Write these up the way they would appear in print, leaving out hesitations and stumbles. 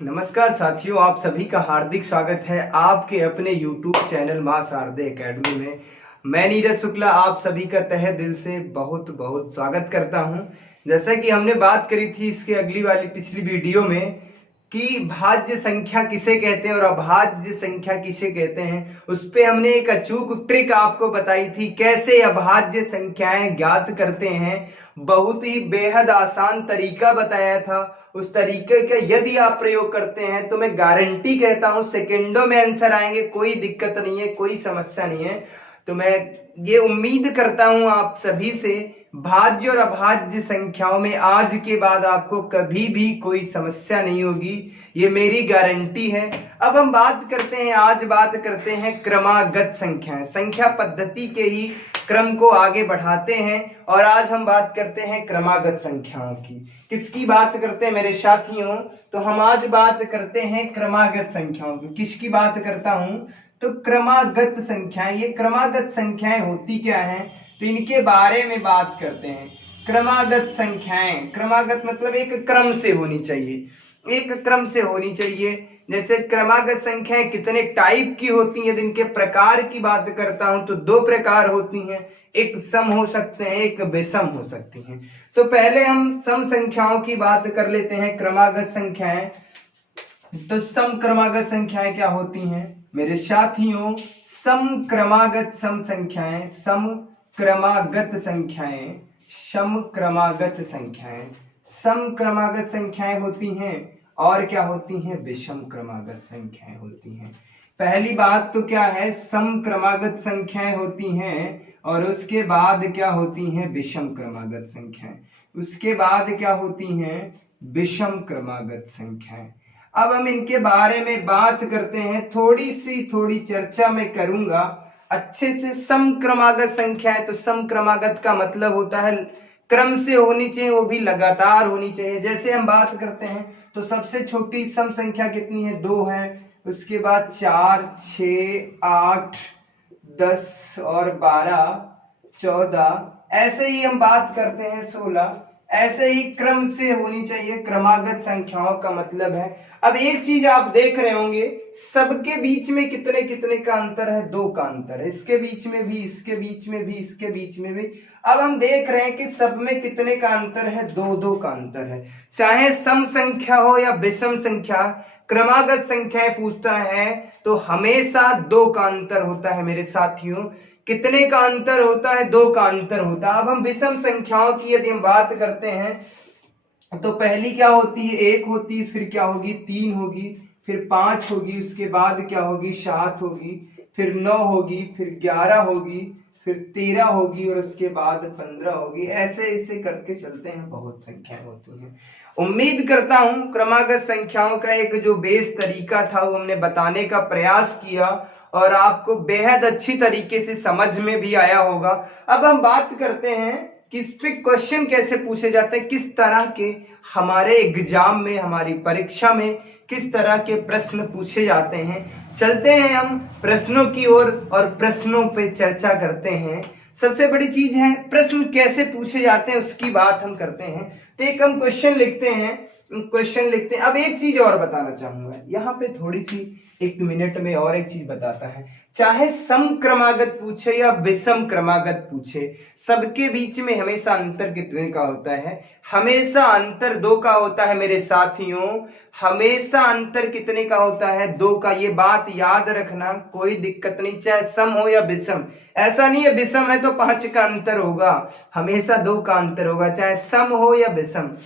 नमस्कार साथियों, आप सभी का हार्दिक स्वागत है आपके अपने YouTube चैनल मां शारदे एकेडमी में। मैं नीरज शुक्ला आप सभी का तहे दिल से बहुत बहुत स्वागत करता हूं। जैसा कि हमने बात करी थी इसके पिछली वीडियो में कि भाज्य संख्या किसे कहते हैं और अभाज्य संख्या किसे कहते हैं, उस पे हमने एक अचूक ट्रिक आपको बताई थी कैसे अभाज्य संख्याएं ज्ञात करते हैं। बहुत ही बेहद आसान तरीका बताया था। उस तरीके का यदि आप प्रयोग करते हैं तो मैं गारंटी कहता हूं सेकंडों में आंसर आएंगे, कोई दिक्कत नहीं है, कोई समस्या नहीं है। तो मैं ये उम्मीद करता हूं आप सभी से भाज्य और अभाज्य संख्याओं में आज के बाद आपको कभी भी कोई समस्या नहीं होगी, ये मेरी गारंटी है। अब हम बात करते हैं क्रमागत संख्याएं। संख्या पद्धति के ही क्रम को आगे बढ़ाते हैं और आज हम बात करते हैं क्रमागत संख्याओं की। किसकी बात करते हैं मेरे साथियों? तो हम आज बात करते हैं क्रमागत संख्याओं की। किसकी बात करता हूं? तो क्रमागत संख्याएं। ये क्रमागत संख्याएं होती क्या हैं, तो इनके बारे में बात करते हैं। क्रमागत संख्याएं, क्रमागत मतलब एक क्रम से होनी चाहिए, एक क्रम से होनी चाहिए। जैसे क्रमागत संख्याएं कितने टाइप की होती हैं, इनके प्रकार की बात करता हूं तो दो प्रकार होती हैं, एक सम हो सकते हैं, एक विषम हो सकती हैं। तो पहले हम सम संख्याओं की बात कर लेते हैं, क्रमागत संख्याएं। तो सम क्रमागत संख्याएं क्या होती हैं मेरे साथियों? सम क्रमागत सम संख्याएं, सम क्रमागत संख्याएं, सम क्रमागत संख्याएं, सम क्रमागत संख्याएं होती हैं और क्या होती हैं? विषम क्रमागत संख्याएं होती हैं। पहली बात तो क्या है, सम क्रमागत संख्याएं होती हैं और उसके बाद क्या होती हैं? विषम क्रमागत संख्याएं। उसके बाद क्या होती हैं? विषम क्रमागत संख्याएं। अब हम इनके बारे में बात करते हैं, थोड़ी चर्चा मैं करूंगा अच्छे से। सम क्रमागत संख्याएं, तो सम क्रमागत का मतलब होता है क्रम से होनी चाहिए, वो भी लगातार होनी चाहिए। जैसे हम बात करते हैं तो सबसे छोटी सम संख्या कितनी है? 2 है। उसके बाद 4, 6, 8, 10 और 12, 14, ऐसे ही हम बात करते हैं 16। ऐसे ही क्रम से होनी चाहिए, क्रमागत संख्याओं का मतलब है। अब एक चीज आप देख रहे होंगे, सबके बीच में कितने कितने का अंतर है? 2 का अंतर है। इसके बीच में भी, इसके बीच में भी, इसके बीच में भी। अब हम देख रहे हैं कि सब में कितने का अंतर है? 2-2 का अंतर है। चाहे सम संख्या हो या विषम संख्या, क्रमागत संख्याएं पूछता है तो हमेशा 2 का अंतर होता है मेरे साथियों। कितने का अंतर होता है? 2 का अंतर होता है। अब हम विषम संख्याओं की यदि हम बात करते हैं तो पहली क्या होती है? 1 होती है, फिर क्या होगी? 3 होगी, फिर 5 होगी, उसके बाद क्या होगी? 7 होगी, फिर 9 होगी, फिर 11 होगी, फिर 13 होगी और उसके बाद 15 होगी। ऐसे ऐसे करके चलते हैं, बहुत संख्याएं होती हैं। उम्मीद करता हूं क्रमागत संख्याओं का एक जो बेस तरीका था वो हमने बताने का प्रयास किया और आपको बेहद अच्छी तरीके से समझ में भी आया होगा। अब हम बात करते हैं कि इस पे क्वेश्चन कैसे पूछे जाते हैं, किस तरह के हमारे एग्जाम में, हमारी परीक्षा में किस तरह के प्रश्न पूछे जाते हैं। चलते हैं हम प्रश्नों की ओर और प्रश्नों पे चर्चा करते हैं। सबसे बड़ी चीज है प्रश्न कैसे पूछे जाते हैं, उसकी बात हम करते हैं। तो एक हम क्वेश्चन लिखते हैं। अब एक चीज और बताना चाहूंगा यहाँ पे, थोड़ी सी 1 मिनट में और एक चीज बताता है। चाहे सम क्रमागत पूछे या विषम क्रमागत पूछे, सबके बीच में हमेशा अंतर कितने का होता है? हमेशा अंतर 2 का होता है मेरे साथियों। हमेशा अंतर कितने का होता है? 2 का। ये बात याद रखना, कोई दिक्कत नहीं, चाहे सम हो या विषम। ऐसा नहीं है विषम है तो 5 का अंतर होगा, हमेशा 2 का अंतर होगा, चाहे सम हो या विषम।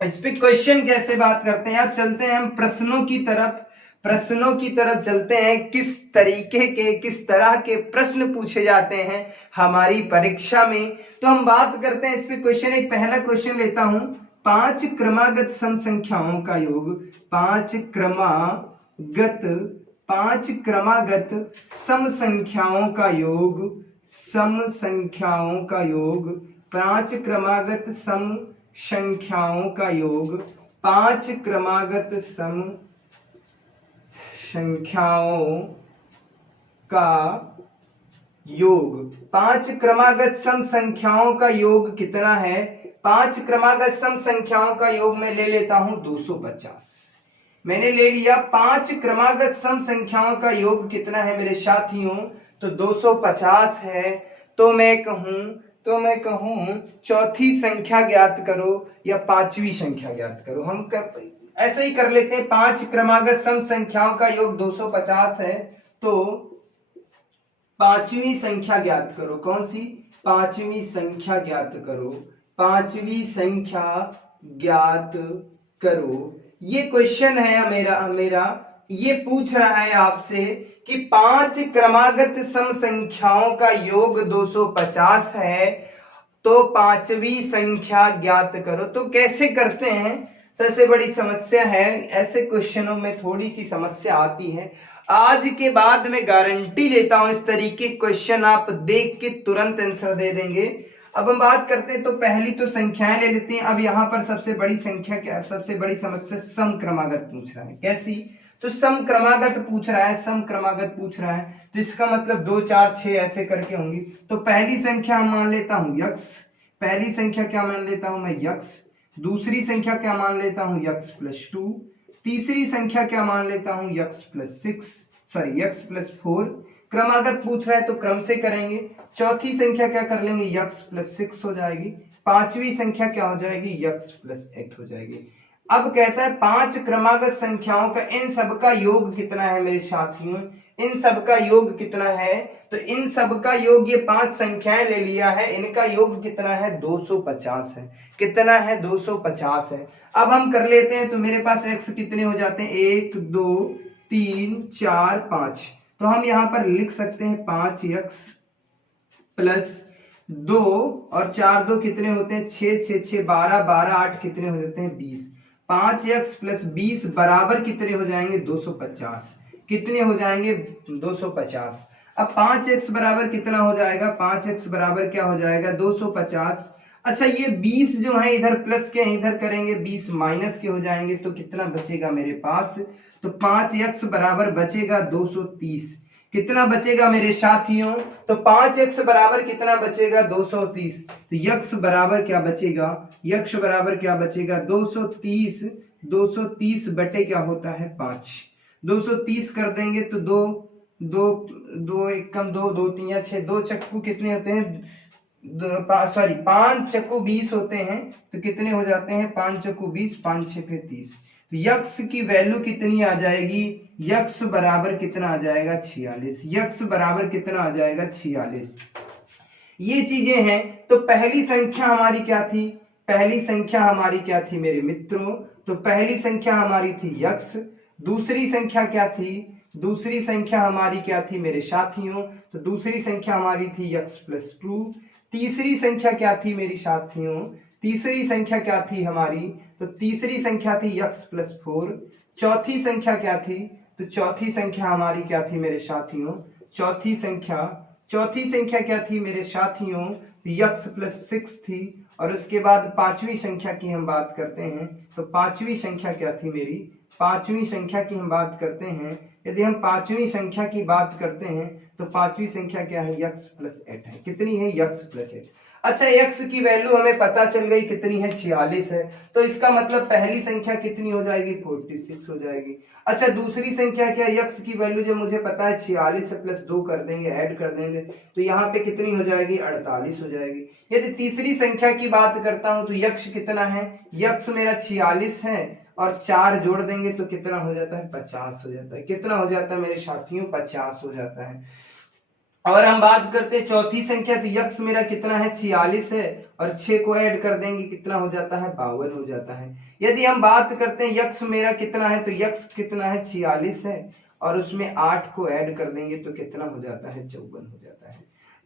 इस पे क्वेश्चन कैसे बात करते हैं? अब चलते हैं हम प्रश्नों की तरफ चलते हैं। किस तरीके के, किस तरह के प्रश्न पूछे जाते हैं हमारी परीक्षा में, तो हम बात करते हैं इस पे क्वेश्चन। एक पहला क्वेश्चन लेता हूं, 5 क्रमागत सम संख्याओं का योग। 5 क्रमागत सम संख्याओं का योग, सम संख्याओं का योग। 5 क्रमागत सम संख्याओं का योग, 5 क्रमागत सम संख्याओं का योग। 5 क्रमागत सम संख्याओं का योग कितना है? 5 क्रमागत सम संख्याओं का योग मैं ले लेता हूं 250। मैंने ले लिया 5 क्रमागत सम संख्याओं का योग कितना है मेरे साथियों, तो 250 है। तो मैं कहूं चौथी संख्या ज्ञात करो या पांचवी संख्या ज्ञात करो। हम ऐसे ही कर लेते हैं। 5 क्रमागत सम संख्याओं का योग 250 है, तो पांचवी संख्या ज्ञात करो। कौन सी? पांचवी संख्या ज्ञात करो। पांचवी संख्या ज्ञात करो। ये क्वेश्चन है मेरा ये पूछ रहा है आपसे कि 5 क्रमागत सम संख्याओं का योग 250 है, तो पांचवी संख्या ज्ञात करो। तो कैसे करते हैं? सबसे बड़ी समस्या है, ऐसे क्वेश्चनों में थोड़ी सी समस्या आती है। आज के बाद मैं गारंटी लेता हूं इस तरीके क्वेश्चन आप देख के तुरंत आंसर दे देंगे। अब हम बात करते हैं, तो पहली तो संख्याएं ले लेते हैं। अब यहाँ पर सबसे बड़ी संख्या क्या, सबसे बड़ी समस्या सम क्रमागत पूछ रहा है। कैसी? तो सम क्रमागत पूछ रहा है, सम क्रमागत पूछ रहा है, तो इसका मतलब 2 4 6 ऐसे करके होंगी। तो पहली संख्या हम मान लेता हूं यक्स। पहली संख्या क्या मान लेता हूं मैं? यक्स। दूसरी संख्या क्या मान लेता हूं? X plus 2। तीसरी संख्या क्या मान लेता हूं? X plus 4। क्रमागत पूछ रहा है तो क्रम से करेंगे। चौथी संख्या क्या कर लेंगे? यक्स प्लस 6 हो जाएगी। पांचवी संख्या क्या हो जाएगी? यक्स प्लस 8 हो जाएगी। अब कहता है 5 क्रमागत संख्याओं का इन सब का योग कितना है मेरे साथियों? इन सब का योग कितना है? तो इन सब का योग, ये 5 संख्याएं ले लिया है, इनका योग कितना है? 250 है। कितना है? 250 है। अब हम कर लेते हैं, तो मेरे पास x कितने हो जाते हैं? 1 2 3 4 5। तो हम यहां पर लिख सकते हैं 5x प्लस 2 और 4 2 कितने होते हैं? 6 6 6 12 12 8 कितने हो जाते हैं? 20। 5x प्लस 20 बराबर कितने हो जाएंगे? 250। कितने हो जाएंगे? 250। अब 5x बराबर कितना हो जाएगा? 5x बराबर क्या हो जाएगा? 250। अच्छा, ये 20 जो है इधर प्लस के इधर करेंगे, 20 माइनस के हो जाएंगे, तो कितना बचेगा मेरे पास? तो 5x बराबर बचेगा 230। कितना बचेगा मेरे साथियों? तो 5x बराबर कितना बचेगा? 230। तो यक्स बराबर क्या बचेगा? यक्स बराबर क्या बचेगा? 230। 230 बटे क्या होता है? 5। 230 कर देंगे तो 2 2 2 1 कम 2 2 3 या 6, 2 चक्कू कितने होते हैं? 5 चक्कू 20 होते हैं, तो कितने हो जाते हैं? 5 चक्कू 20, 5 6 30। तो यक्स की वैल्यू कितनी आ जाएगी? यक्स बराबर कितना आ जाएगा? 46। यक्स बराबर कितना आ जाएगा? 46। ये चीजें हैं। तो पहली संख्या हमारी क्या थी? पहली संख्या हमारी क्या थी मेरे मित्रों? तो पहली संख्या हमारी थी यक्स। दूसरी संख्या क्या थी? दूसरी संख्या हमारी क्या थी मेरे साथियों? तो दूसरी संख्या हमारी थी यक्स प्लस 2। तीसरी संख्या क्या थी मेरी साथियों? तीसरी संख्या क्या थी हमारी? तो तीसरी संख्या थी यक्स प्लस 4। चौथी संख्या क्या थी? तो चौथी संख्या हमारी क्या थी मेरे साथियों? चौथी संख्या क्या थी मेरे साथियों? तो यक्स प्लस 6 थी। और उसके बाद पांचवी संख्या की हम बात करते हैं, तो पांचवी संख्या क्या थी मेरी? पांचवी संख्या की हम बात करते हैं। यदि हम पांचवी संख्या की बात करते हैं, तो पांचवी संख्या क्या है? यक्स प्लस 8 है। कितनी है? X plus 8। अच्छा, x की वैल्यू हमें पता चल गई कितनी है? 46 है। तो इसका मतलब पहली संख्या कितनी हो जाएगी? 46 हो जाएगी। अच्छा, दूसरी संख्या क्या? x की वैल्यू जो मुझे पता है 46 है, प्लस 2 कर देंगे, ऐड कर देंगे, तो यहाँ पे कितनी हो जाएगी? 48 हो जाएगी। यदि तीसरी संख्या की बात करता हूं, तो यक्ष कितना है? यक्ष मेरा 46 है, और 4 जोड़ देंगे तो कितना हो जाता है? 50 हो जाता है। कितना हो जाता है मेरे साथियों? 50 हो जाता है। और हम बात करते हैं चौथी संख्या, तो यक्स मेरा कितना है? 46 है, और 6 को ऐड कर देंगे, कितना हो जाता है? 52 हो जाता है। यदि हम बात करते हैं यक्स मेरा कितना है, तो यक्स कितना है? 46 है, और उसमें 8 को ऐड कर देंगे तो कितना हो जाता है? 54 हो जाता है।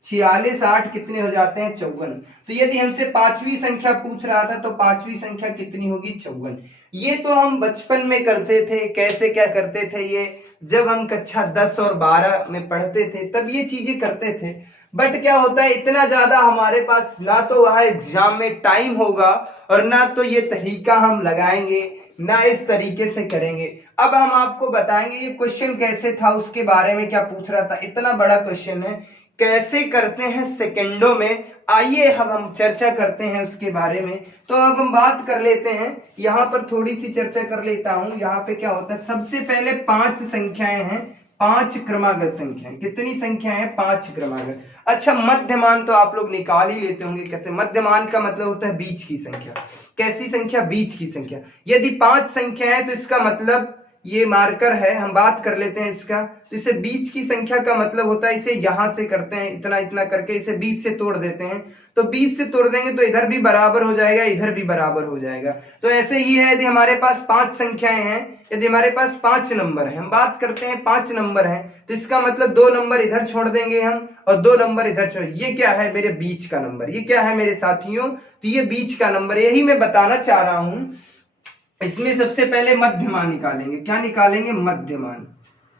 46 8 कितने हो जाते हैं? 54। तो यदि हमसे पांचवी संख्या पूछ रहा था, तो पांचवी संख्या कितनी होगी? 54। ये तो हम बचपन में करते थे। कैसे क्या करते थे? ये जब हम कक्षा 10 और 12 में पढ़ते थे तब ये चीजें करते थे। बट क्या होता है, इतना ज्यादा हमारे पास ना तो वह एग्जाम में टाइम होगा, और ना तो ये तरीका हम लगाएंगे, ना इस तरीके से करेंगे। अब हम आपको बताएंगे ये क्वेश्चन कैसे था, उसके बारे में क्या पूछ रहा था। इतना बड़ा क्वेश्चन है कैसे करते हैं सेकंडों में, आइए अब हम चर्चा करते हैं उसके बारे में। तो अब हम बात कर लेते हैं, यहाँ पर थोड़ी सी चर्चा कर लेता हूं। यहाँ पे क्या होता है, सबसे पहले 5 संख्याएं हैं, 5 क्रमागत संख्याएं। कितनी संख्याएं हैं? 5 क्रमागत। अच्छा, मध्यमान तो आप लोग निकाल ही लेते होंगे। कहते हैं मध्यमान का मतलब होता है बीच की संख्या। कैसी संख्या? बीच की संख्या। यदि 5 संख्या है तो इसका मतलब, ये मार्कर है, हम बात कर लेते हैं इसका। तो इसे बीच की संख्या का मतलब होता है, इसे यहां से करते हैं, इतना इतना करके इसे 20 से तोड़ देते हैं। तो 20 से तोड़ देंगे तो इधर भी बराबर हो जाएगा, इधर भी बराबर हो जाएगा। तो ऐसे ही है, यदि हमारे पास 5 संख्याएं हैं, यदि हमारे पास 5 नंबर है, हम बात करते हैं 5 नंबर है, तो इसका मतलब 2 नंबर इधर छोड़ देंगे हम और 2 नंबर इधर छोड़। ये क्या है? मेरे बीच का नंबर। ये क्या है मेरे साथियों? तो ये बीच का नंबर, यही मैं बताना चाह रहा हूं। इसमें सबसे पहले मध्यमान निकालेंगे। क्या निकालेंगे? मध्यमान।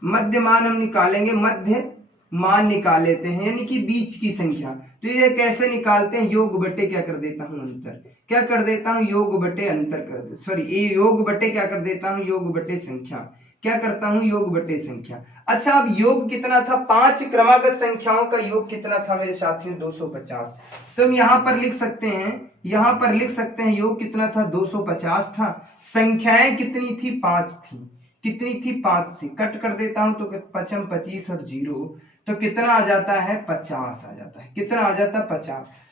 मध्यमान हम निकालेंगे, मध्य मान निकाल लेते हैं, यानी कि बीच की संख्या। तो ये कैसे निकालते हैं? योग बटे क्या कर देता हूं? अंतर। क्या कर देता हूं? योग बटे अंतर कर दे, सॉरी, ये योग बटे क्या कर देता हूं? योग बटे संख्या। क्या करता हूं? योग बटे संख्या। अच्छा, अब योग कितना था? 5 क्रमागत संख्याओं का योग कितना था मेरे साथियों? 250। तो हम यहाँ पर लिख सकते हैं, यहाँ पर लिख सकते हैं योग कितना था? 250 था। संख्याएं कितनी थी? 5 थी। कितनी थी? 5 से कट कर देता हूं तो 5 25 और 0, तो कितना आ जाता है? 50 आ जाता है। कितना आ जाता है? 50।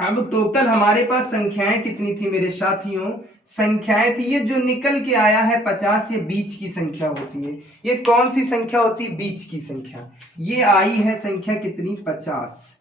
अब टोटल हमारे पास संख्याएं कितनी थी मेरे साथियों? संख्याएं थी, ये जो निकल के आया है 50, ये बीच की संख्या होती है। ये कौन सी संख्या होती है? बीच की संख्या। ये आई है संख्या कितनी? 50।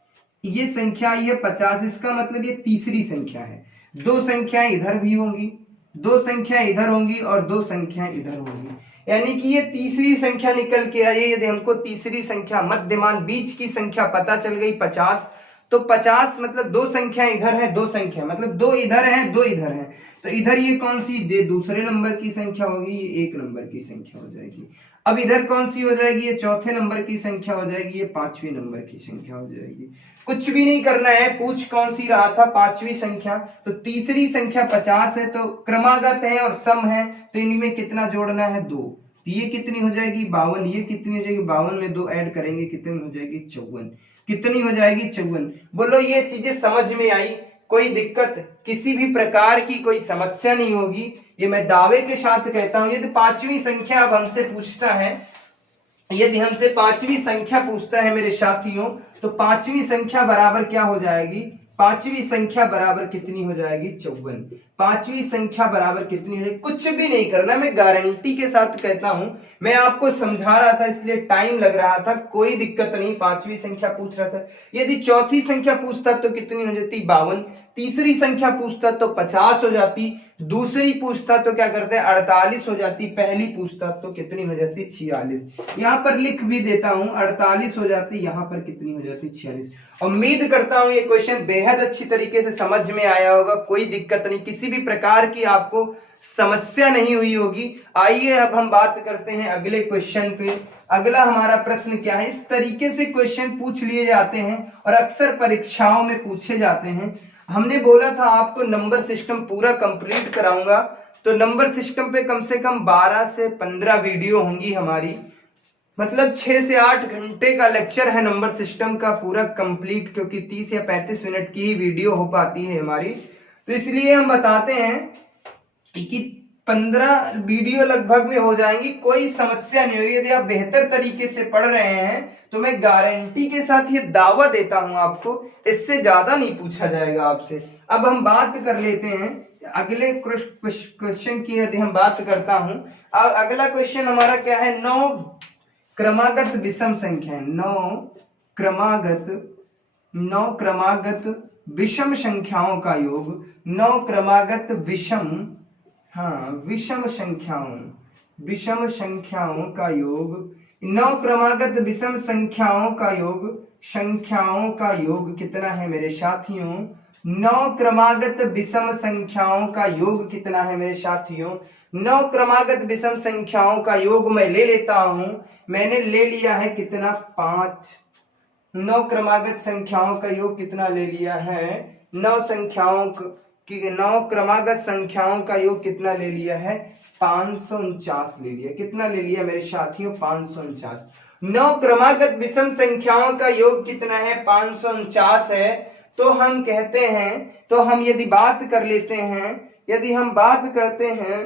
ये संख्या आई है 50, इसका मतलब ये तीसरी संख्या है। 2 संख्याएं इधर भी होंगी, 2 संख्याएं इधर होंगी और 2 संख्याएं इधर होंगी, यानी कि ये तीसरी संख्या निकल के आई। यदि हमको तीसरी संख्या, मध्यमान बीच की संख्या पता चल गई 50, तो 50 मतलब 2 संख्या इधर है, 2 संख्या मतलब 2 इधर है, 2 इधर है। तो इधर ये कौन सी? दूसरे नंबर की संख्या होगी, ये 1 नंबर की संख्या हो जाएगी। अब इधर कौन सी हो जाएगी? ये चौथे नंबर की संख्या हो जाएगी, ये 5वें नंबर की संख्या हो जाएगी। कुछ भी नहीं करना है, पूछ कौन सी रहा था? 5वीं संख्या। तो तीसरी संख्या 50 है, तो क्रमागत है और सम है, तो इनमें कितना जोड़ना है? 2। ये कितनी हो जाएगी? 52। ये कितनी हो जाएगी? 52 में 2 ऐड करेंगे, कितनी हो जाएगी? 54। कितनी हो जाएगी? 54। बोलो, ये चीजें समझ में आई? कोई दिक्कत, किसी भी प्रकार की कोई समस्या नहीं होगी, ये मैं दावे के साथ कहता हूं। यदि 5वीं संख्या अब हमसे पूछता है, यदि हमसे 5वीं संख्या पूछता है मेरे साथियों, तो 5वीं संख्या बराबर क्या हो जाएगी? 5वीं संख्या बराबर कितनी हो जाएगी? 54। 5वीं संख्या बराबर कितनी है? कुछ भी नहीं करना, मैं गारंटी के साथ कहता हूं। मैं आपको समझा रहा था इसलिए टाइम लग रहा था, कोई दिक्कत नहीं। 5वीं संख्या पूछ रहा था। यदि चौथी संख्या पूछता तो कितनी हो जाती? 52। तीसरी संख्या पूछता तो 50 हो जाती। दूसरी पूछता तो क्या करते हैं? 48 हो जाती। पहली पूछता तो कितनी हो जाती? 46। यहां पर लिख भी देता हूं, 48 हो जाती, यहां पर कितनी हो जाती? 46। उम्मीद करता हूं ये क्वेश्चन बेहद अच्छी तरीके से समझ में आया होगा, कोई दिक्कत नहीं, किसी भी प्रकार की आपको समस्या नहीं हुई होगी। आइए अब हम बात करते हैं अगले क्वेश्चन पे। अगला हमारा प्रश्न क्या है? इस तरीके से क्वेश्चन पूछ लिए जाते हैं और अक्सर परीक्षाओं में पूछे जाते हैं। हमने बोला था आपको नंबर सिस्टम पूरा कंप्लीट कराऊंगा, तो नंबर सिस्टम पे कम से कम 12 से 15 वीडियो होंगी हमारी, मतलब 6 से 8 घंटे का लेक्चर है नंबर सिस्टम का पूरा कंप्लीट, क्योंकि 30 या 35 मिनट की ही वीडियो हो पाती है हमारी। तो इसलिए हम बताते हैं कि 15 वीडियो लगभग में हो जाएंगी, कोई समस्या नहीं होगी। यदि आप बेहतर तरीके से पढ़ रहे हैं तो मैं गारंटी के साथ ये दावा देता हूं आपको, इससे ज्यादा नहीं पूछा जाएगा आपसे। अब हम बात कर लेते हैं अगले क्वेश्चन की। यदि हम बात करता हूं, अगला क्वेश्चन हमारा क्या है? 9 क्रमागत विषम संख्या। 9 क्रमागत विषम संख्याओं का योग। 9 क्रमागत विषम, विषम संख्याओं का योग। 9 क्रमागत विषम संख्याओं का योग कितना है मेरे साथियों? 9 क्रमागत विषम संख्याओं का योग कितना है मेरे साथियों? 9 क्रमागत विषम संख्याओं का योग मैं ले लेता हूं, मैंने ले लिया है कितना? 5। 9 क्रमागत संख्याओं का योग कितना ले लिया है? 9 क्रमागत संख्याओं का योग कितना ले लिया है? 549 ले लिया। कितना ले लिया मेरे साथियों? 549। 9 क्रमागत विषम संख्याओं का योग कितना है? 549 है। तो हम कहते हैं, तो हम यदि बात कर लेते हैं, यदि हम बात करते हैं,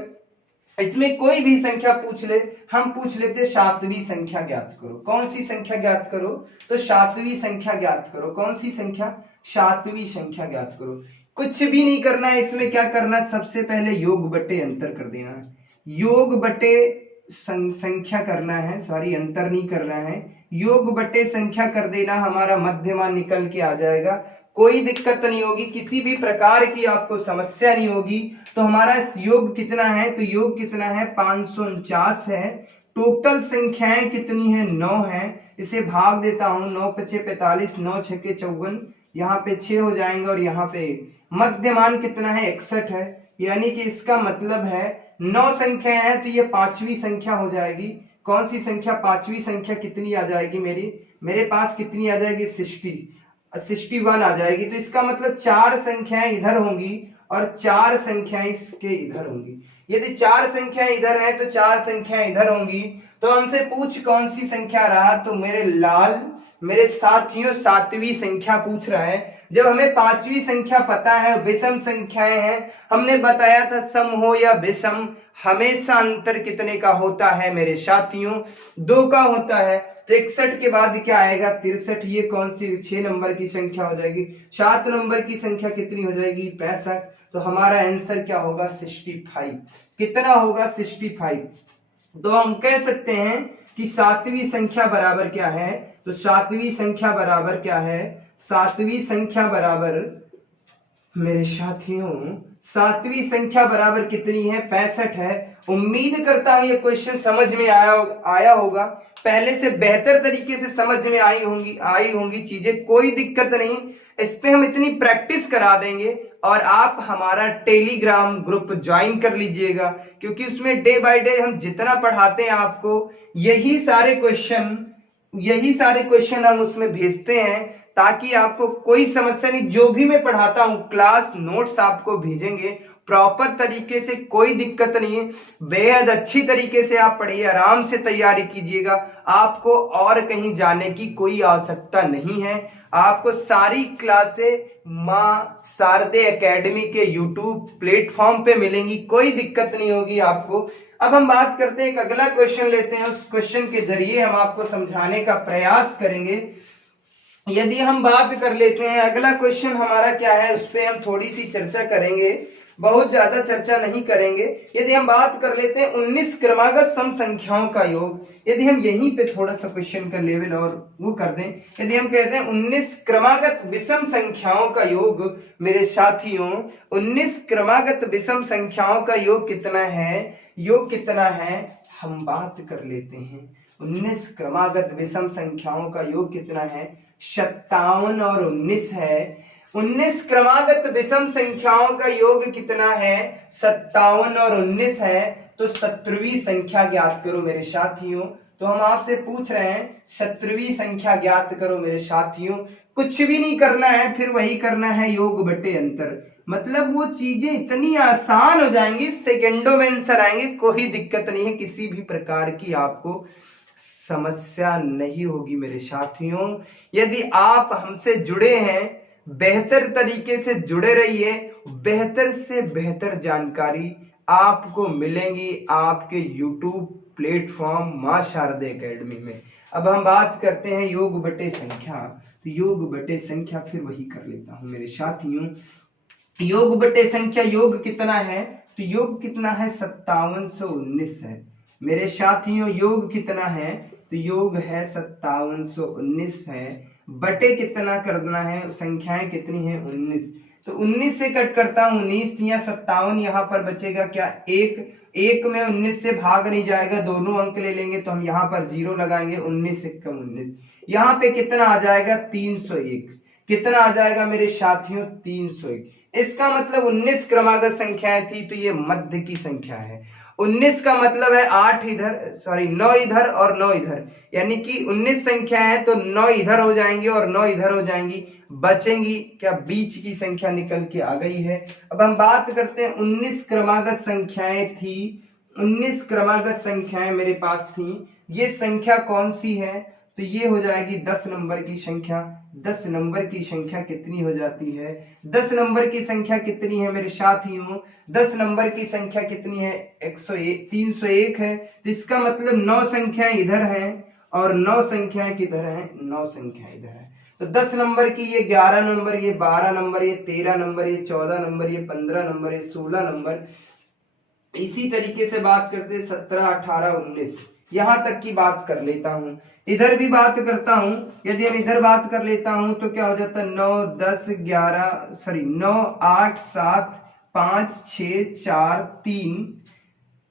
इसमें कोई भी संख्या पूछ ले, हम पूछ लेते 7वीं संख्या ज्ञात करो। कौन सी संख्या ज्ञात करो? तो 7वीं संख्या ज्ञात करो। कौन सी संख्या? 7वीं संख्या ज्ञात करो। कुछ भी नहीं करना है इसमें, क्या करना? सबसे पहले योग बटे अंतर कर देना है। योग बटे संख्या करना है, सॉरी अंतर नहीं करना है, योग बटे संख्या कर देना, हमारा मध्यमान निकल के आ जाएगा। कोई दिक्कत नहीं होगी, किसी भी प्रकार की आपको समस्या नहीं होगी। तो हमारा योग कितना है? तो योग कितना है? 549 है। टोटल संख्याएं कितनी है? 9 है। इसे भाग देता हूं, 9 × 5 = 45, 9 × 6 = 54, यहाँ पे 6 हो जाएंगे और यहाँ पे मध्यमान कितना है? 61 है। यानी कि इसका मतलब है 9 संख्याएं हैं तो ये 5वीं संख्या हो जाएगी। कौन सी संख्या? 5वीं संख्या कितनी आ जाएगी मेरे पास कितनी आ जाएगी? 61 आ जाएगी। तो इसका मतलब 4 संख्याएं इधर होंगी और 4 संख्याएं इसके इधर होंगी। यदि 4 संख्याएं इधर है तो 4 संख्याएं इधर होंगी। तो हमसे पूछ कौन सी संख्या रहा? तो मेरे साथियों 7वीं संख्या पूछ रहा है। जब हमें 5वीं संख्या पता है, विषम संख्याएं हैं, हमने बताया था सम हो या विषम हमेशा अंतर कितने का होता है मेरे साथियों? 2 का होता है। तो 61 के बाद क्या आएगा? 63। ये कौन सी 6 नंबर की संख्या हो जाएगी। 7 नंबर की संख्या कितनी हो जाएगी? 65। तो हमारा आंसर क्या होगा? 65। कितना होगा? 65। तो हम कह सकते हैं कि 7वीं संख्या बराबर क्या है? तो 7वीं संख्या बराबर क्या है? 7वीं संख्या बराबर मेरे साथियों 7वीं संख्या बराबर कितनी है? 65 है। उम्मीद करता हूं ये क्वेश्चन समझ में आया होगा, पहले से बेहतर तरीके से समझ में आई होंगी चीजें। कोई दिक्कत नहीं, इस पे हम इतनी प्रैक्टिस करा देंगे और आप हमारा टेलीग्राम ग्रुप ज्वाइन कर लीजिएगा, क्योंकि उसमें डे बाय डे हम जितना पढ़ाते हैं आपको यही सारे क्वेश्चन हम उसमें भेजते हैं, ताकि आपको कोई समस्या नहीं। जो भी मैं पढ़ाता हूं क्लास नोट्स आपको भेजेंगे प्रॉपर तरीके से, कोई दिक्कत नहीं है। बेहद अच्छी तरीके से आप पढ़िए, आराम से तैयारी कीजिएगा। आपको और कहीं जाने की कोई आवश्यकता नहीं है। आपको सारी क्लासें मां शारदे एकेडमी के यूट्यूब प्लेटफॉर्म पे मिलेंगी, कोई दिक्कत नहीं होगी आपको। अब हम बात करते हैं, एक अगला क्वेश्चन लेते हैं, उस क्वेश्चन के जरिए हम आपको समझाने का प्रयास करेंगे। यदि हम बात कर लेते हैं, अगला क्वेश्चन हमारा क्या है, उस पर हम थोड़ी सी चर्चा करेंगे, बहुत ज्यादा चर्चा नहीं करेंगे। यदि हम बात कर लेते हैं 19 क्रमागत सम संख्याओं का योग, यदि हम यहीं पे थोड़ा सा क्वेश्चन का लेवल और वो कर दें, यदि हम कहते हैं 19 क्रमागत विषम संख्याओं का योग, मेरे साथियों 19 क्रमागत विषम संख्याओं का योग कितना है? योग कितना है हम बात कर लेते हैं। 19 क्रमागत विषम संख्याओं का योग कितना है? 57 और 19 है। 19 क्रमागत विषम संख्याओं का योग कितना है? 57 और 19 है। तो 17वीं संख्या ज्ञात करो मेरे साथियों। तो हम आपसे पूछ रहे हैं 17वीं संख्या ज्ञात करो मेरे साथियों। कुछ भी नहीं करना है, फिर वही करना है योग बटे अंतर। मतलब वो चीजें इतनी आसान हो जाएंगी, सेकंडों में आंसर आएंगे, कोई दिक्कत नहीं है, किसी भी प्रकार की आपको समस्या नहीं होगी मेरे साथियों। यदि आप हमसे जुड़े हैं, बेहतर तरीके से जुड़े रहिए, बेहतर से बेहतर जानकारी आपको मिलेंगी आपके YouTube प्लेटफॉर्म मां शारदे एकेडमी में। अब हम बात करते हैं योग बटे संख्या। तो योग बटे संख्या फिर वही कर लेता हूं मेरे साथियों। योग बटे संख्या, योग कितना है? तो योग कितना है? 5719 है मेरे साथियों। योग कितना है? तो योग है 5719 है। बटे कितना करना है? संख्याएं कितनी है? 19। तो 19 से कट करता हूं 19 या 57, यहाँ पर बचेगा क्या? एक में 19 से भाग नहीं जाएगा, दोनों अंक ले लेंगे तो हम यहाँ पर 0 लगाएंगे। 19 से कम 19, यहाँ पे कितना आ जाएगा? 301। कितना आ जाएगा मेरे साथियों? 301। इसका मतलब 19 क्रमागत संख्याएं थी तो ये मध्य की संख्या है। 19 का मतलब है 8 इधर, सॉरी 9 इधर और 9 इधर, यानी कि 19 संख्या है तो 9 इधर हो जाएंगी और 9 इधर हो जाएंगी, बचेंगी क्या? बीच की संख्या निकल के आ गई है। अब हम बात करते हैं 19 क्रमागत संख्याएं थी, 19 क्रमागत संख्याएं मेरे पास थी, ये संख्या कौन सी है? तो ये हो जाएगी 10 नंबर की संख्या। 10 नंबर की संख्या कितनी हो जाती है? 10 नंबर की संख्या कितनी है मेरे साथियों? 10 नंबर की संख्या कितनी है? 101 301 है। तो इसका मतलब 9 संख्याएं इधर हैं और 9 संख्याएं किधर हैं? 9 संख्याएं इधर है। तो 10 नंबर की ये 11 नंबर, ये 12 नंबर, ये 13 नंबर, ये 14 नंबर, ये 15 नंबर, ये 16 नंबर। इसी तरीके से बात करते 17 18 19, यहां तक की बात कर लेता हूं। इधर भी बात करता हूं। यदि हम इधर बात कर लेता हूं तो क्या हो जाता है? 9 10 11 सॉरी 9 8 7 5 6 4 3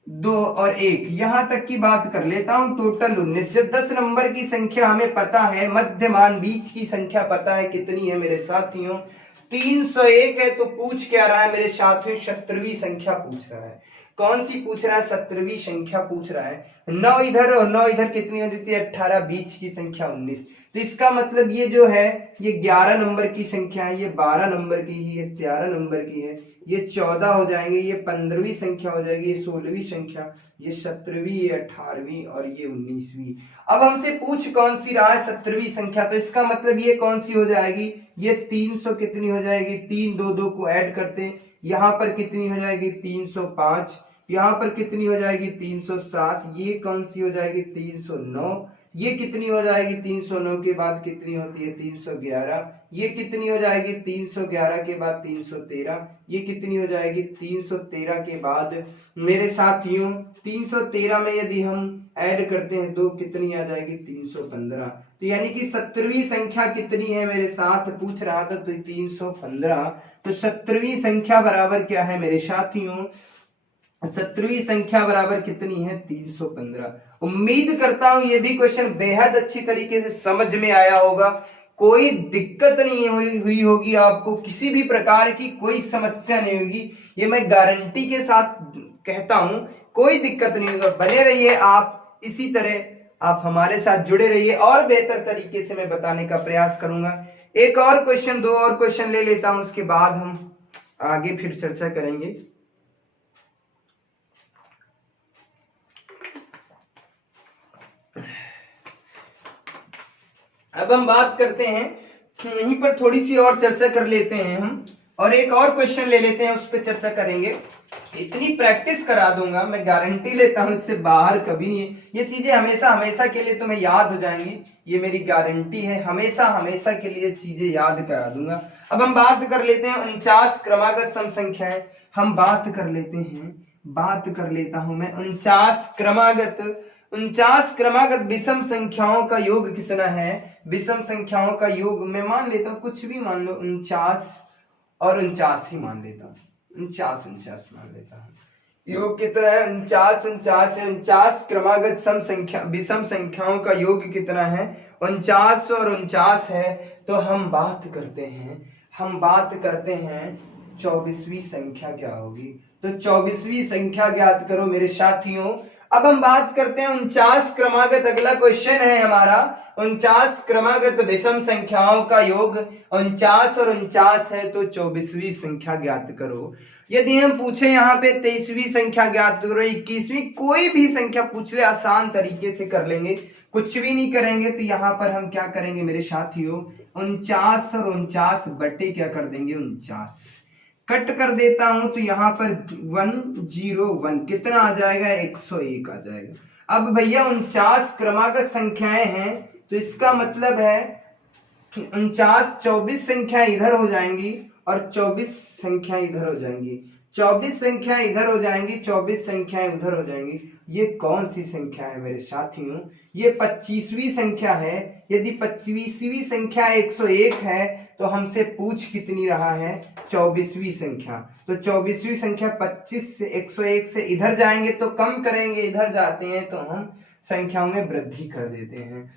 2 और 1, यहां तक की बात कर लेता हूं। टोटल 19। जब 10 नंबर की संख्या हमें पता है, मध्यमान बीच की संख्या पता है कितनी है मेरे साथियों? 301 है। तो पूछ क्या रहा है मेरे साथियों? 17वीं संख्या पूछ रहा है। कौन सी पूछ रहा है? 17वीं संख्या पूछ रहा है। 9 इधर और 9 इधर कितनी हो जाती है? 18। बीच की संख्या 19। तो इसका मतलब ये जो है ये 11 नंबर की संख्या है, ये 12 नंबर की है, ये 13 नंबर की है, ये 14 हो जाएंगे, ये 15वीं संख्या हो जाएगी, ये 16वीं संख्या, ये 17वीं, ये 18वीं और ये 19वीं। अब हमसे पूछ कौन सी रहा है? 17वीं संख्या। तो इसका मतलब ये कौन सी हो जाएगी? ये 300 कितनी हो जाएगी? 3 2 2 को ऐड करते हैं, यहां पर कितनी हो जाएगी? 305। यहां पर कितनी हो जाएगी? 307। ये कौन सी हो जाएगी? 309। ये कितनी हो जाएगी? 309 के बाद कितनी होती है? 311। ये कितनी हो जाएगी? 311 के बाद 313। ये कितनी हो जाएगी? 313 के बाद मेरे साथियों 313 में यदि हम ऐड करते हैं तो कितनी आ जाएगी? 315। तो यानी कि 17वीं संख्या कितनी है मेरे साथ? पूछ रहा था तो 315। तो 17वीं संख्या बराबर क्या है मेरे साथियों? 17वीं संख्या बराबर कितनी है? 315। उम्मीद करता हूं ये भी क्वेश्चन बेहद अच्छी तरीके से समझ में आया होगा। कोई दिक्कत नहीं हुई होगी आपको, किसी भी प्रकार की कोई समस्या नहीं होगी, ये मैं गारंटी के साथ कहता हूं। कोई दिक्कत नहीं होगा। बने रहिए आप इसी तरह, आप हमारे साथ जुड़े रहिए और बेहतर तरीके से मैं बताने का प्रयास करूंगा। एक और क्वेश्चन, 2 और क्वेश्चन ले लेता हूं, उसके बाद हम आगे फिर चर्चा करेंगे। अब हम बात करते हैं, यहीं पर थोड़ी सी और चर्चा कर लेते हैं हम, और एक और क्वेश्चन ले लेते हैं, उस पर चर्चा करेंगे। इतनी प्रैक्टिस करा दूंगा, मैं गारंटी लेता हूं, इससे बाहर कभी नहीं है। ये चीजें हमेशा हमेशा के लिए तुम्हें याद हो जाएंगी, ये मेरी गारंटी है। हमेशा हमेशा के लिए चीजें याद करा दूंगा। अब हम बात कर लेते हैं 49 क्रमागत सम संख्याएं। हम बात कर लेते हैं, बात कर लेता हूं मैं 49 क्रमागत विषम संख्याओं का योग कितना है? विषम संख्याओं का योग मैं मान लेता हूं, कुछ भी मान लो, 49 और 49 ही मान लेता हूं, 49 मान लेता हूं। योग कितना है? 49 क्रमागत सम संख्या विषम संख्याओं का योग कितना है? 49 और 49 है। तो हम बात करते हैं 24वीं संख्या क्या होगी? तो 24वीं संख्या ज्ञात करो मेरे साथियों। अब हम बात करते हैं 49 क्रमागत, अगला क्वेश्चन है हमारा 49 क्रमागत विषम संख्याओं का योग। 49 और 49 है, तो 24वीं संख्या ज्ञात करो। यदि हम पूछे यहाँ पे 23वीं संख्या ज्ञात करो, 21वीं, कोई भी संख्या पूछ ले, आसान तरीके से कर लेंगे, कुछ भी नहीं करेंगे। तो यहाँ पर हम क्या करेंगे मेरे साथियों? 49 और 49 बटे क्या कर देंगे? 49 कट कर देता हूं, तो यहाँ पर 101 कितना आ जाएगा? 101 आ जाएगा। अब भैया 49 क्रमागत संख्याएं हैं, तो इसका मतलब है 24 संख्याएं इधर हो जाएंगी और 24 संख्याएं इधर हो जाएंगी, 24 संख्याएं इधर हो जाएंगी, 24 संख्याएं उधर हो जाएंगी। ये कौन सी संख्या है मेरे साथियों? ये 25वीं संख्या है। यदि 25वीं संख्या 101 है, तो हमसे पूछ कितनी रहा है? 24वीं संख्या। तो 24वीं संख्या 25 से 101 से इधर जाएंगे तो कम करेंगे, इधर जाते हैं तो हम संख्याओं में वृद्धि कर देते हैं।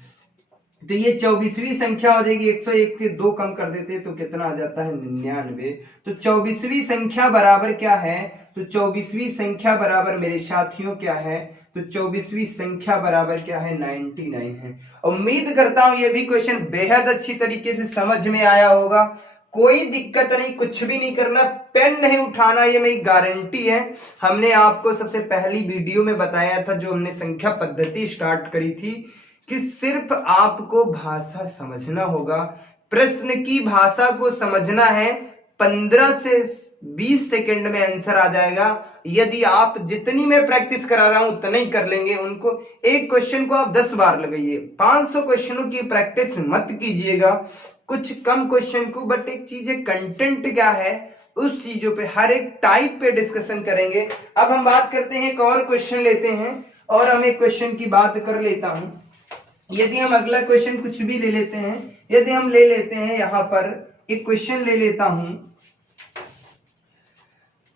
तो ये 24वीं संख्या हो जाएगी, 101 से 2 कम कर देते हैं तो कितना आ जाता है? 99। तो 24वीं संख्या बराबर क्या है? तो 24वीं संख्या बराबर मेरे साथियों क्या है? तो 24वीं संख्या बराबर क्या है? 99 है। उम्मीद करता हूं ये भी क्वेश्चन बेहद अच्छी तरीके से समझ में आया होगा। कोई दिक्कत नहीं, कुछ भी नहीं करना, पेन नहीं उठाना, ये मेरी गारंटी है। हमने आपको सबसे पहली वीडियो में बताया था, जो हमने संख्या पद्धति स्टार्ट करी थी, कि सिर्फ आपको भाषा समझना होगा, प्रश्न की भाषा को समझना है। 15 से 20 सेकंड में आंसर आ जाएगा। यदि आप जितनी मैं प्रैक्टिस करा रहा हूं उतना ही कर लेंगे उनको। एक क्वेश्चन को आप 10 बार लगाइए। 500 क्वेश्चनों की प्रैक्टिस मत कीजिएगा, कुछ कम क्वेश्चन को। बट एक चीज है, कंटेंट क्या है उस चीजों पे, हर एक टाइप पे डिस्कशन करेंगे। अब हम बात करते हैं, एक और क्वेश्चन लेते हैं और हम एक क्वेश्चन की बात कर लेता हूं। यदि हम अगला क्वेश्चन कुछ भी ले लेते हैं, यदि हम ले लेते हैं यहां पर एक क्वेश्चन ले लेता हूं।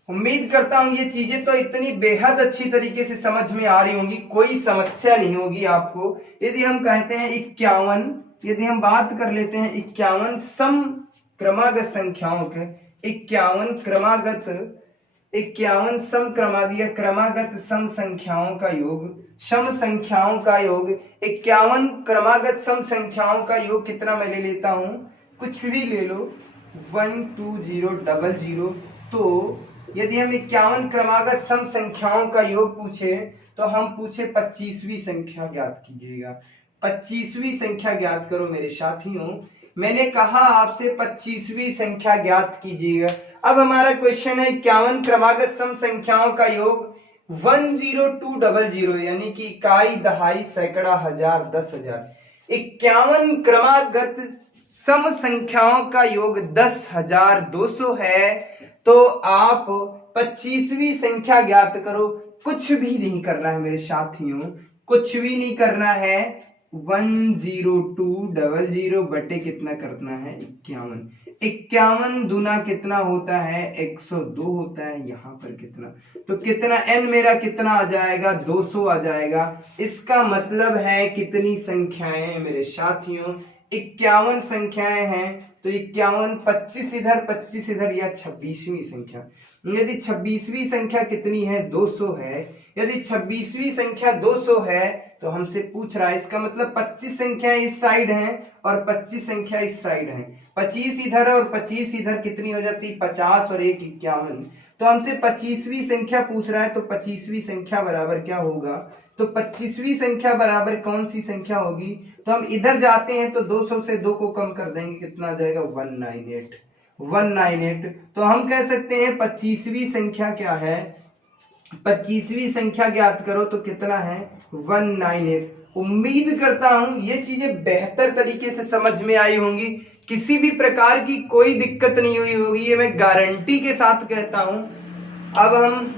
उम्मीद करता हूं ये चीजें तो इतनी बेहद अच्छी तरीके से समझ में आ रही होंगी, कोई समस्या नहीं होगी आपको। यदि हम कहते हैं 51, यदि हम बात कर लेते हैं 51 सम क्रमागत संख्याओं के, 51 सम क्रमागत सम संख्याओं का योग, सम संख्याओं का योग, 51 क्रमागत सम संख्याओं का योग कितना मैं ले लेता हूं, कुछ भी ले लो, 12000। तो यदि हम 51 क्रमागत सम संख्याओं का योग पूछे तो हम पूछे 25वीं संख्या ज्ञात कीजिएगा। 25वीं संख्या ज्ञात करो मेरे साथियों। मैंने कहा आपसे 25वीं संख्या ज्ञात कीजिएगा। अब हमारा क्वेश्चन है 51 क्रमागत सम संख्याओं का योग 10200, यानी कि इकाई, दहाई, सैकड़ा, हजार, 10,000। 51 क्रमागत सम संख्याओं का योग 10,200 है। तो आप 25वीं संख्या ज्ञात करो। कुछ भी नहीं करना है मेरे साथियों, कुछ भी नहीं करना है। 10200 बटे कितना करना है, 51। 51 दूना कितना होता है, 102 होता है। यहाँ पर कितना, तो कितना n मेरा कितना आ जाएगा, 200 आ जाएगा। इसका मतलब है कितनी संख्याएं मेरे साथियों, 51 संख्याएं हैं। तो 51, 25 इधर, 25 इधर, या 26वीं संख्या। यदि 26वीं संख्या कितनी है, 200 है। यदि 26वीं संख्या 200 है तो हमसे पूछ रहा है, इसका मतलब 25 संख्या इस साइड हैं और 25 संख्या इस साइड हैं। 25 इधर और 25 इधर, कितनी हो जाती, 50 और 1 51। तो हमसे 25वीं संख्या पूछ रहा है, तो 25वीं संख्या बराबर क्या होगा, तो 25वीं संख्या बराबर कौन सी संख्या होगी, तो हम इधर जाते हैं तो 200 से 2 को कम कर देंगे, कितना आ जाएगा, 198। तो हम कह सकते हैं 25वीं संख्या क्या है, 25वीं संख्या ज्ञात करो तो कितना है, 198। उम्मीद करता हूं ये चीजें बेहतर तरीके से समझ में आई होंगी, किसी भी प्रकार की कोई दिक्कत नहीं हुई होगी, ये मैं गारंटी के साथ कहता हूं। अब हम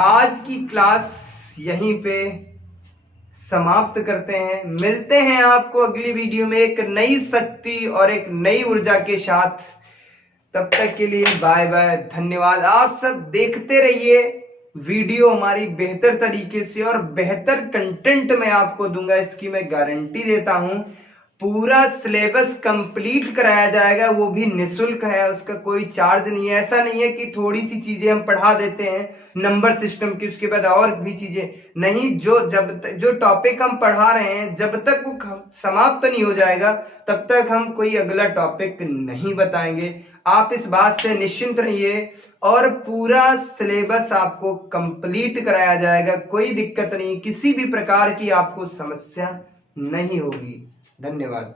आज की क्लास यहीं पे समाप्त करते हैं। मिलते हैं आपको अगली वीडियो में एक नई शक्ति और एक नई ऊर्जा के साथ। तब तक के लिए बाय बाय, धन्यवाद। आप सब देखते रहिए वीडियो हमारी बेहतर तरीके से, और बेहतर कंटेंट मैं आपको दूंगा, इसकी मैं गारंटी देता हूं। पूरा सिलेबस कंप्लीट कराया जाएगा, वो भी निःशुल्क है, उसका कोई चार्ज नहीं है। ऐसा नहीं है कि थोड़ी सी चीजें हम पढ़ा देते हैं नंबर सिस्टम की, उसके बाद और भी चीजें नहीं। जो टॉपिक हम पढ़ा रहे हैं, जब तक वो समाप्त नहीं हो जाएगा तब तक हम कोई अगला टॉपिक नहीं बताएंगे। आप इस बात से निश्चिंत रहिए, और पूरा सिलेबस आपको कंप्लीट कराया जाएगा, कोई दिक्कत नहीं, किसी भी प्रकार की आपको समस्या नहीं होगी। धन्यवाद।